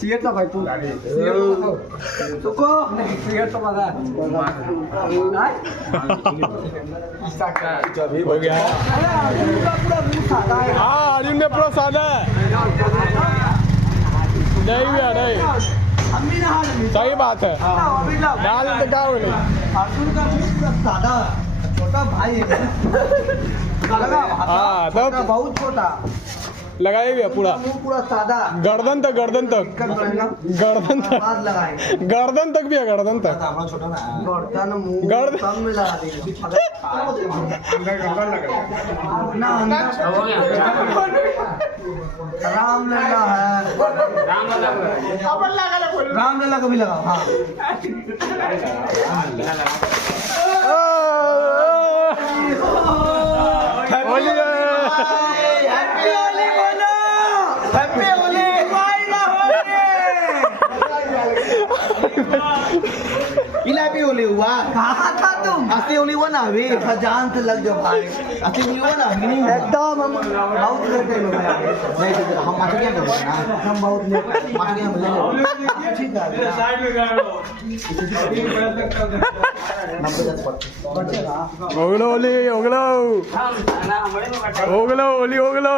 Siết là phải tụ. Tụ cô. Siết cho mà ra. Đấy. हो गया हाँ दिन में पूरा सादा है नहीं भी है नहीं सही बात है दाल तो क्या बोले अर्जुन का पूरा सादा छोटा भाई है हाँ तब बहुत छोटा लगाए भी है पूरा मुंह पूरा सादा गर्दन तक गर्दन तक गर्दन तक बाद लगाए गर्दन तक भी है गर्दन तक गर्दन मुंह गर्दन- सब में लगा देंगे ना अंदर रामलला है रामलला को भी लगाओ हाँ होली है हैप्पी होली बोलो हैप्पी होली हैप्पी होली हुआ कहाँ था तुम असली होली हुआ ना अभी जान से लग जाओ भाई असली होली हुआ ना अभी नहीं एकदम हम बहुत करते लोग नहीं तो हम मार क्या करते ना हम बहुत मार क्या ठीक है साइड में गाड़ो होगलो होली होगलो होगलो होली होगलो